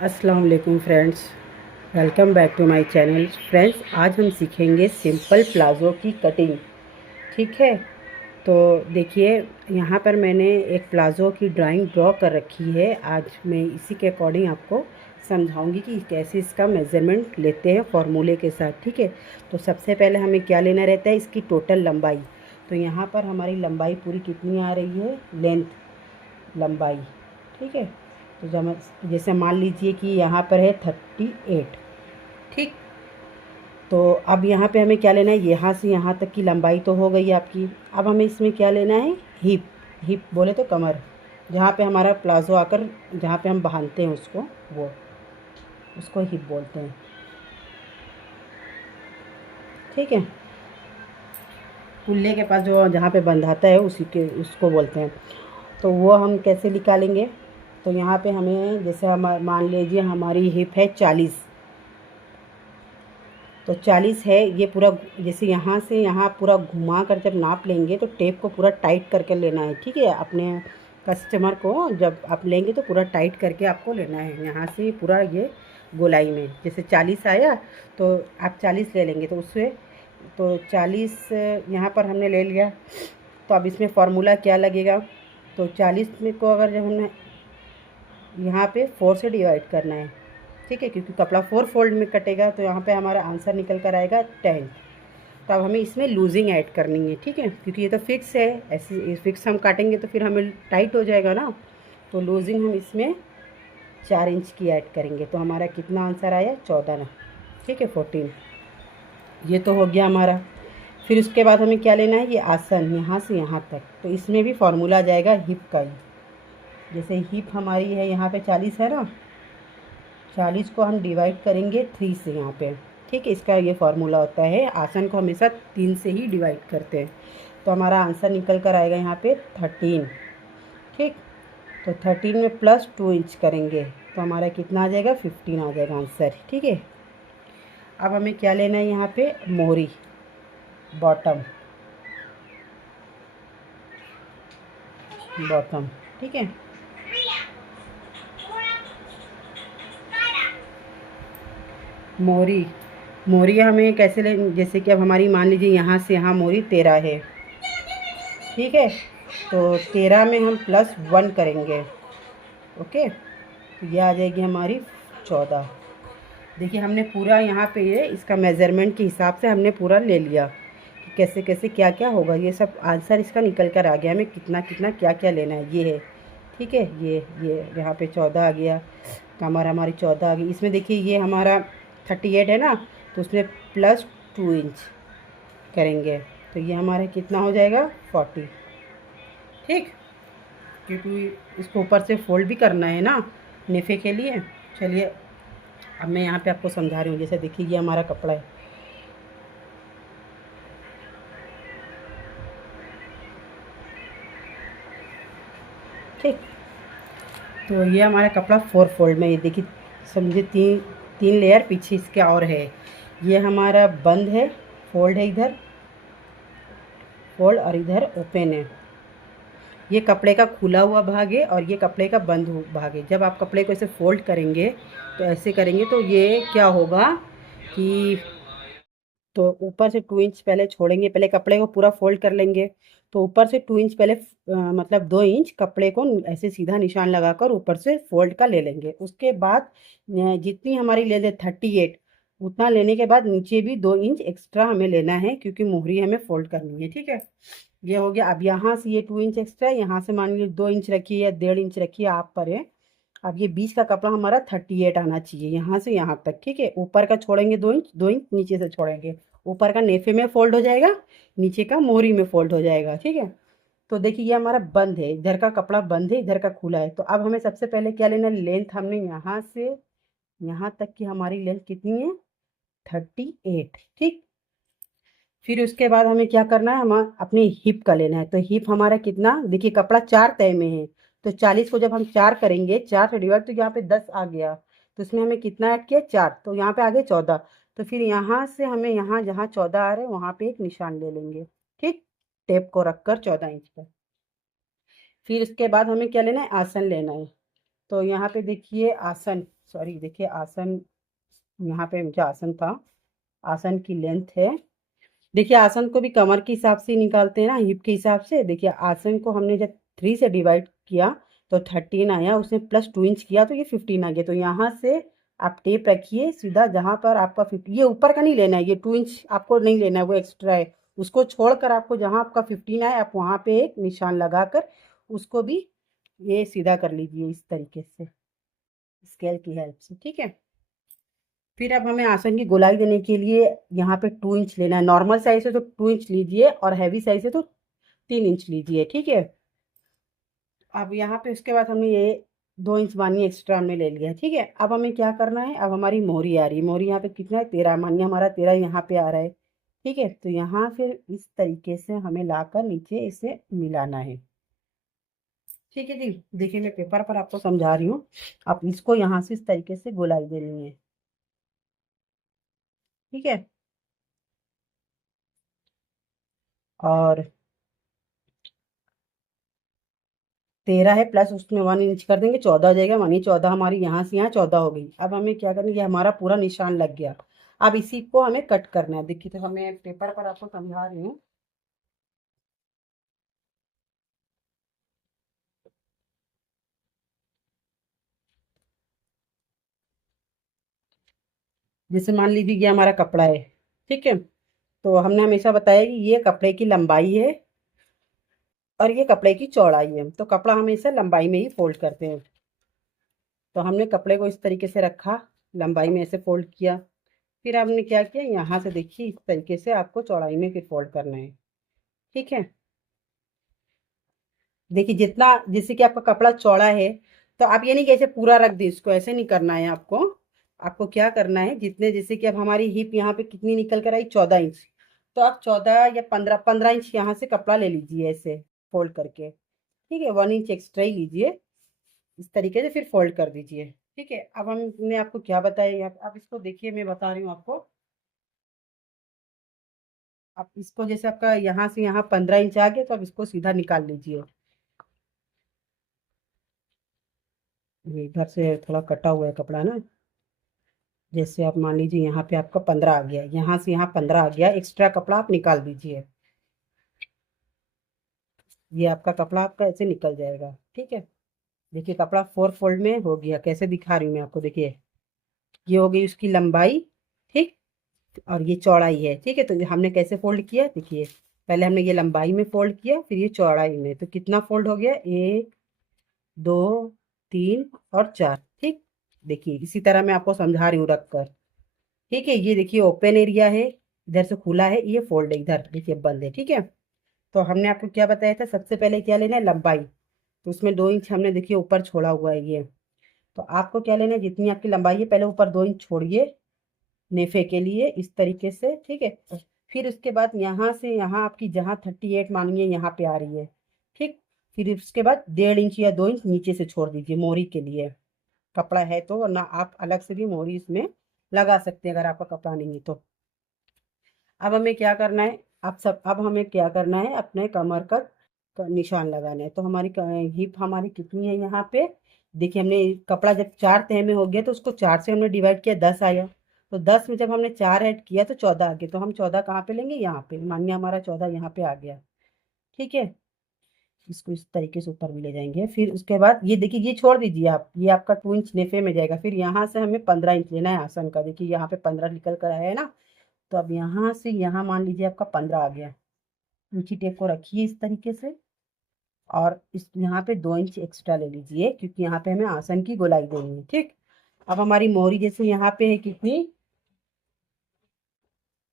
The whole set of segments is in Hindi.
अस्सलाम वालेकुम friends, welcome back to my channel. Friends, आज हम सीखेंगे सिंपल प्लाज़ो की कटिंग। ठीक है, तो देखिए यहाँ पर मैंने एक प्लाज़ो की ड्राइंग ड्रॉ कर रखी है। आज मैं इसी के अकॉर्डिंग आपको समझाऊंगी कि कैसे इसका मेज़रमेंट लेते हैं फॉर्मूले के साथ। ठीक है, तो सबसे पहले हमें क्या लेना रहता है, इसकी टोटल लंबाई। तो यहाँ पर हमारी लंबाई पूरी कितनी आ रही है, लेंथ लंबाई। ठीक है, तो जब जैसे मान लीजिए कि यहाँ पर है 38। ठीक, तो अब यहाँ पे हमें क्या लेना है, यहाँ से यहाँ तक की लंबाई तो हो गई आपकी। अब हमें इसमें क्या लेना है, हिप। हिप बोले तो कमर, जहाँ पे हमारा प्लाज़ो आकर जहाँ पे हम बांधते हैं उसको, वो उसको हिप बोलते हैं। ठीक है, कुल्ले के पास जो जहाँ पे बंधाता है उसी के उसको बोलते हैं। तो वो हम कैसे निकालेंगे, तो यहाँ पे हमें जैसे हम मान लीजिए हमारी हिप है 40, तो 40 है ये पूरा। जैसे यहाँ से यहाँ पूरा घुमा कर जब नाप लेंगे तो टेप को पूरा टाइट करके लेना है। ठीक है, अपने कस्टमर को जब आप लेंगे तो पूरा टाइट करके आपको लेना है। यहाँ से पूरा ये गोलाई में जैसे 40 आया तो आप 40 ले लेंगे, तो उससे तो 40 यहाँ पर हमने ले लिया। तो अब इसमें फार्मूला क्या लगेगा, तो 40 में को अगर जब हमने यहाँ पे 4 से डिवाइड करना है। ठीक है, क्योंकि कपड़ा 4 फोल्ड में कटेगा, तो यहाँ पे हमारा आंसर निकल कर आएगा 10। तो अब हमें इसमें लूजिंग ऐड करनी है। ठीक है, क्योंकि ये तो फिक्स है, ऐसे फिक्स हम काटेंगे तो फिर हमें टाइट हो जाएगा ना। तो लूजिंग हम इसमें 4 इंच की ऐड करेंगे। तो हमारा कितना आंसर आया, 14 ना। ठीक है, 14। ये तो हो गया हमारा। फिर उसके बाद हमें क्या लेना है, ये आसन यहाँ से यहाँ तक। तो इसमें भी फार्मूला आ जाएगा हिप का ही। जैसे हिप हमारी है यहाँ पे 40 है ना, 40 को हम डिवाइड करेंगे 3 से यहाँ पे। ठीक है, इसका ये फार्मूला होता है, आसन को हमेशा 3 से ही डिवाइड करते हैं। तो हमारा आंसर निकल कर आएगा यहाँ पे 13। ठीक, तो 13 में प्लस 2 इंच करेंगे तो हमारा कितना आ जाएगा, 15 आ जाएगा आंसर। ठीक है, अब हमें क्या लेना है, यहाँ पे मोहरी, बॉटम, बॉटम। ठीक है, मोहरी, मोहरी हमें कैसे ले, जैसे कि अब हमारी मान लीजिए यहाँ से यहाँ मोहरी 13 है। ठीक है, तो 13 में हम प्लस 1 करेंगे। ओके, तो ये आ जाएगी हमारी 14। देखिए हमने पूरा यहाँ पे ये इसका मेज़रमेंट के हिसाब से हमने पूरा ले लिया कि कैसे कैसे क्या क्या होगा। ये सब आंसर इसका निकल कर आ गया, हमें कितना कितना क्या क्या लेना है ये है। ठीक है, ये यहाँ पे 14 आ गया, कमर हमारी 14 आ गई। इसमें देखिए ये हमारा 38 है ना, तो उसमें प्लस 2 इंच करेंगे तो ये हमारा कितना हो जाएगा, 40। ठीक, क्योंकि इसको ऊपर से फोल्ड भी करना है ना नेफे के लिए। चलिए अब मैं यहाँ पे आपको समझा रही हूँ। जैसे देखिए ये हमारा कपड़ा है। ठीक, तो ये हमारा कपड़ा 4 फोल्ड में, ये देखिए समझिए तीन तीन लेयर पीछे इसके और है। ये हमारा बंद है, फोल्ड है इधर, फोल्ड, और इधर ओपन है। ये कपड़े का खुला हुआ भाग है और ये कपड़े का बंद भाग है। जब आप कपड़े को ऐसे फोल्ड करेंगे तो ऐसे करेंगे तो ये क्या होगा कि, तो ऊपर से 2 इंच पहले छोड़ेंगे, पहले कपड़े को पूरा फोल्ड कर लेंगे। तो ऊपर से 2 इंच पहले मतलब 2 इंच कपड़े को ऐसे सीधा निशान लगाकर ऊपर से फोल्ड का ले लेंगे। उसके बाद जितनी हमारी लेंथ है 38, उतना लेने के बाद नीचे भी 2 इंच एक्स्ट्रा हमें लेना है, क्योंकि मोहरी हमें फोल्ड करनी है। ठीक है, ये हो गया। अब यहाँ से ये 2 इंच एक्स्ट्रा, यहाँ से मान लीजिए 2 इंच रखिए या 1.5 इंच रखिए, आप पर है। अब ये बीच का कपड़ा हमारा 38 आना चाहिए यहाँ से यहाँ तक। ठीक है, ऊपर का छोड़ेंगे 2 इंच, 2 इंच नीचे से छोड़ेंगे। ऊपर का नेफे में फोल्ड हो जाएगा, नीचे का मोहरी में फोल्ड हो जाएगा। ठीक है, तो देखिए ये हमारा बंद है, इधर का कपड़ा बंद है, इधर का खुला है। तो अब हमें सबसे पहले क्या लेना है, लेंथ हमने यहाँ से यहाँ तक की हमारी लेंथ कितनी है, 38। ठीक, फिर उसके बाद हमें क्या करना है, हम अपनी हिप का लेना है। तो हिप हमारा कितना, देखिए कपड़ा 4 तय में है, तो 40 को जब हम 4 करेंगे, 4 से डिवाइड, तो यहाँ पे 10 आ गया। तो इसमें हमें कितना ऐड किया, 4, तो यहाँ पे आ गए 14। तो फिर यहाँ से हमें यहाँ जहाँ 14 आ रहे हैं वहाँ पे एक निशान ले लेंगे। ठीक, टेप को रखकर 14 इंच पर। फिर इसके बाद हमें क्या लेना है, आसन लेना है। तो यहाँ पे देखिए आसन, सॉरी देखिए आसन, यहाँ पे मुझे आसन था, आसन की लेंथ है। देखिए आसन को भी कमर के हिसाब से ही निकालते हैं ना, हिप के हिसाब से। देखिए आसन को हमने जब 3 से डिवाइड किया तो 13 आया, उसने प्लस 2 इंच किया तो ये 15 आ गया। तो यहाँ से आप टेप रखिए सीधा जहाँ पर आपका 50, ये ऊपर का नहीं लेना है, ये 2 इंच आपको नहीं लेना है, वो एक्स्ट्रा है। उसको छोड़कर आपको जहाँ आपका 15 आए आप वहाँ पे एक निशान लगाकर उसको भी ये सीधा कर लीजिए इस तरीके से, स्केल की हेल्प से, ठीक है। फिर अब हमें आसन की गोलाई देने के लिए यहाँ पे 2 इंच लेना है। नॉर्मल साइज है तो 2 इंच लीजिए और हैवी साइज है तो 3 इंच लीजिए, ठीक है। अब यहाँ पे उसके बाद हमने ये 2 इंच मानिए एक्स्ट्रा हमने ले लिया, ठीक है। अब हमें क्या करना है, अब हमारी मोहरी आ रही है। मोहरी यहाँ पे कितना है, 13 मानिए, हमारा 13 यहाँ पे आ रहा है, ठीक है। तो यहाँ फिर इस तरीके से हमें लाकर नीचे इसे मिलाना है, ठीक है जी। देखिए मैं पेपर पर आपको समझा रही हूँ। अब इसको यहाँ से इस तरीके से गोलाई देनी है, ठीक है। और 13 है प्लस उसमें 1 इंच कर देंगे, 14 हो जाएगा। मानिए 14 हमारी यहाँ से यहाँ 14 हो गई। अब हमें क्या करना है, ये हमारा पूरा निशान लग गया। अब इसी को हमें कट करना है। देखिए तो हमें पेपर पर आपको समझा रही हूँ। जैसे मान लीजिए ये हमारा कपड़ा है, ठीक है। तो हमने हमेशा बताया कि ये कपड़े की लंबाई है और ये कपड़े की चौड़ाई है। तो कपड़ा हमेशा लंबाई में ही फोल्ड करते हैं। तो हमने कपड़े को इस तरीके से रखा, लंबाई में ऐसे फोल्ड किया। फिर हमने क्या किया, यहाँ से देखिए इस तरीके से आपको चौड़ाई में फिर फोल्ड करना है, ठीक है। देखिए जितना, जैसे कि आपका कपड़ा चौड़ा है तो आप ये नहीं कि ऐसे पूरा रख दी इसको, ऐसे नहीं करना है आपको। आपको क्या करना है, जितने, जैसे कि अब हमारी हिप यहाँ पे कितनी निकल कर आई, 14 इंच। तो आप 14 या 15 इंच यहाँ से कपड़ा ले लीजिए ऐसे फोल्ड करके, ठीक है। 1 इंच एक्स्ट्रा ही लीजिए, इस तरीके से फिर फोल्ड कर दीजिए, ठीक है। अब हमने आपको क्या बताया, अब इसको देखिए मैं बता रही हूँ आपको। अब इसको जैसे आपका यहाँ से यहाँ 15 इंच आ गया तो अब इसको सीधा निकाल लीजिए। ये इधर से थोड़ा कटा हुआ है कपड़ा ना। जैसे आप मान लीजिए यहाँ पे आपका 15 आ गया, यहाँ से यहाँ 15 आ गया, एक्स्ट्रा कपड़ा आप निकाल दीजिए। ये आपका कपड़ा आपका ऐसे निकल जाएगा, ठीक है। देखिए कपड़ा 4 फोल्ड में हो गया, कैसे दिखा रही हूँ मैं आपको। देखिए ये हो गई उसकी लंबाई, ठीक। और ये चौड़ाई है, ठीक है। तो हमने कैसे फोल्ड किया, देखिए पहले हमने ये लंबाई में फोल्ड किया, फिर ये चौड़ाई में। तो कितना फोल्ड हो गया, 1 2 3 और 4, ठीक। देखिए इसी तरह मैं आपको समझा रही हूँ रख कर, ठीक है। ये देखिए ओपन एरिया है, इधर से खुला है, ये फोल्ड है, इधर देखिए बंद है, ठीक है। तो हमने आपको क्या बताया था, सबसे पहले क्या लेना है, लंबाई। तो उसमें 2 इंच हमने देखिए ऊपर छोड़ा हुआ है ये। तो आपको क्या लेना है, जितनी आपकी लंबाई है पहले ऊपर 2 इंच छोड़िए नेफे के लिए, इस तरीके से, ठीक है। फिर उसके बाद यहाँ से यहाँ आपकी जहाँ 38 मानिए यहाँ पे आ रही है, ठीक। फिर उसके बाद 1.5 इंच या 2 इंच नीचे से छोड़ दीजिए मोरी के लिए, कपड़ा है तो, वरना आप अलग से भी मोरी इसमें लगा सकते हैं अगर आपका कपड़ा नहीं है तो। अब हमें क्या करना है, अब हमें क्या करना है, अपने कमर का निशान लगाना है। तो हमारी हिप हमारी कितनी है यहाँ पे, देखिए हमने कपड़ा जब 4 तह में हो गया तो उसको 4 से हमने डिवाइड किया, 10 आया। तो 10 में जब हमने 4 ऐड किया तो 14 आ गया। तो हम 14 कहाँ पे लेंगे, यहाँ पे। मानिए हमारा 14 यहाँ पे आ गया, ठीक है। इसको इस तरीके से ऊपर भी ले जाएंगे। फिर उसके बाद ये देखिए, ये छोड़ दीजिए आप, ये आपका 2 इंच नेफे में जाएगा। फिर यहाँ से हमें 15 इंच लेना है आसन का। देखिए यहाँ पे 15 निकल कर आया है ना। तो अब यहाँ से यहाँ मान लीजिए आपका 15 आ गया। ऊंची टेप को रखिए इस तरीके से, और इस यहाँ पे 2 इंच एक्स्ट्रा ले लीजिए क्योंकि यहाँ पे हमें आसन की गोलाई देनी है, ठीक। अब हमारी मोहरी जैसे यहाँ पे है कितनी,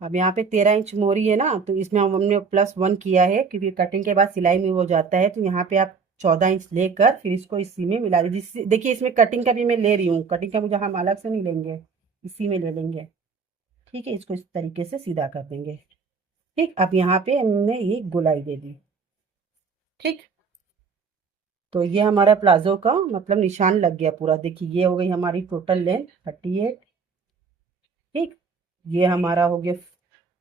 अब यहाँ पे 13 इंच मोहरी है ना, तो इसमें हमने +1 किया है क्योंकि कटिंग के बाद सिलाई में वो जाता है। तो यहाँ पे आप 14 इंच लेकर फिर इसको इसी में मिला दीजिए। देखिए इसमें कटिंग का भी मैं ले रही हूँ, कटिंग का मुझे हम अलग से नहीं लेंगे, इसी में ले लेंगे, ठीक है। इसको इस तरीके से सीधा कर देंगे, ठीक। अब यहाँ पे हमने ये गोलाई दे दी, ठीक। तो ये हमारा प्लाजो का मतलब निशान लग गया पूरा। देखिए ये हो गई हमारी टोटल लेंथ 38, ठीक। ये हमारा हो गया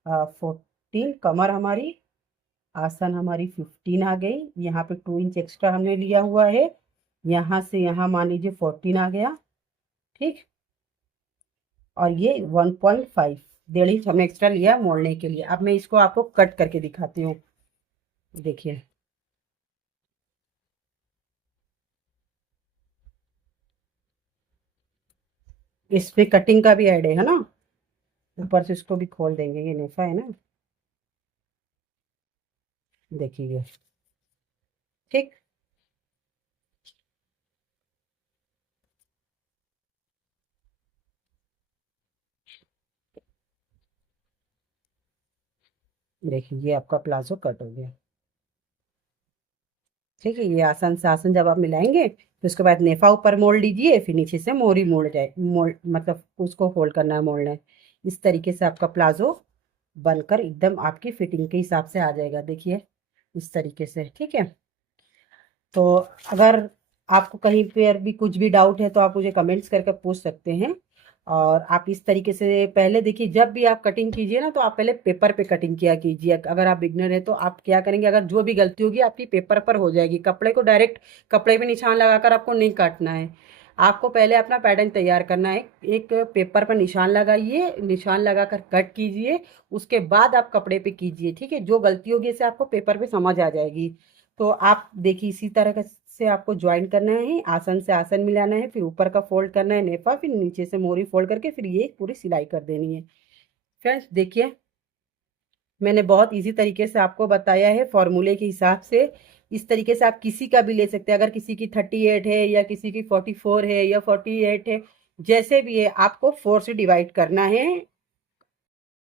14, कमर हमारी, आसन हमारी 15 आ गई। यहाँ पे 2 इंच एक्स्ट्रा हमने लिया हुआ है, यहाँ से यहाँ मान लीजिए 14 आ गया, ठीक। और ये 1.5, 1.5 इंच हमने एक्स्ट्रा लिया मोड़ने के लिए। अब मैं इसको आपको कट करके दिखाती हूँ, देखिए। इस पे कटिंग का भी ऐड है ना, ऊपर से इसको भी खोल देंगे, ये नेफा है ना, देखिए, ठीक। देखिए ये आपका प्लाजो कट हो गया, ठीक है। ये आसान से आसान जब आप मिलाएंगे तो उसके बाद नेफा ऊपर मोड़ लीजिए, फिर नीचे से मोरी मोड़ जाए, मोड़ मतलब उसको फोल्ड करना है, मोड़ना है। इस तरीके से आपका प्लाजो बनकर एकदम आपकी फिटिंग के हिसाब से आ जाएगा, देखिए इस तरीके से, ठीक है। तो अगर आपको कहीं पर भी कुछ भी डाउट है तो आप मुझे कमेंट्स करके पूछ सकते हैं। और आप इस तरीके से पहले देखिए, जब भी आप कटिंग कीजिए ना तो आप पहले पेपर पे कटिंग किया कीजिए। अगर आप बिगनर है तो आप क्या करेंगे, अगर जो भी गलती होगी आपकी पेपर पर हो जाएगी, कपड़े को डायरेक्ट कपड़े पे निशान लगाकर आपको नहीं काटना है। आपको पहले अपना पैटर्न तैयार करना है, एक पेपर पर निशान लगाइए, निशान लगाकर कट कीजिए, उसके बाद आप कपड़े पे कीजिए, ठीक है। जो गलती होगी इसे आपको पेपर पे समझ आ जाएगी। तो आप देखिए इसी तरह से आपको ज्वाइन करना है, आसन से आसन मिलाना है, फिर ऊपर का फोल्ड करना है नेफा, फिर नीचे से मोरी फोल्ड करके फिर ये पूरी सिलाई कर देनी है। फ्रेंड्स देखिए, मैंने बहुत इजी तरीके से आपको बताया है फॉर्मूले के हिसाब से। इस तरीके से आप किसी का भी ले सकते हैं, अगर किसी की 38 है या किसी की 44 है या 48 है, जैसे भी है आपको 4 से डिवाइड करना है,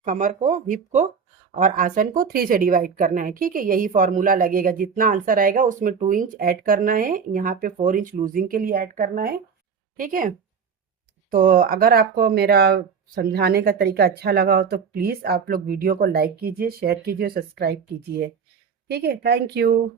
कमर को, हिप को, और आसन को 3 से डिवाइड करना है, ठीक है। यही फॉर्मूला लगेगा, जितना आंसर आएगा उसमें 2 इंच ऐड करना है, यहाँ पे 4 इंच लूजिंग के लिए ऐड करना है, ठीक है। तो अगर आपको मेरा समझाने का तरीका अच्छा लगा हो तो प्लीज़ आप लोग वीडियो को लाइक कीजिए, शेयर कीजिए, सब्सक्राइब कीजिए, ठीक है। Thank you.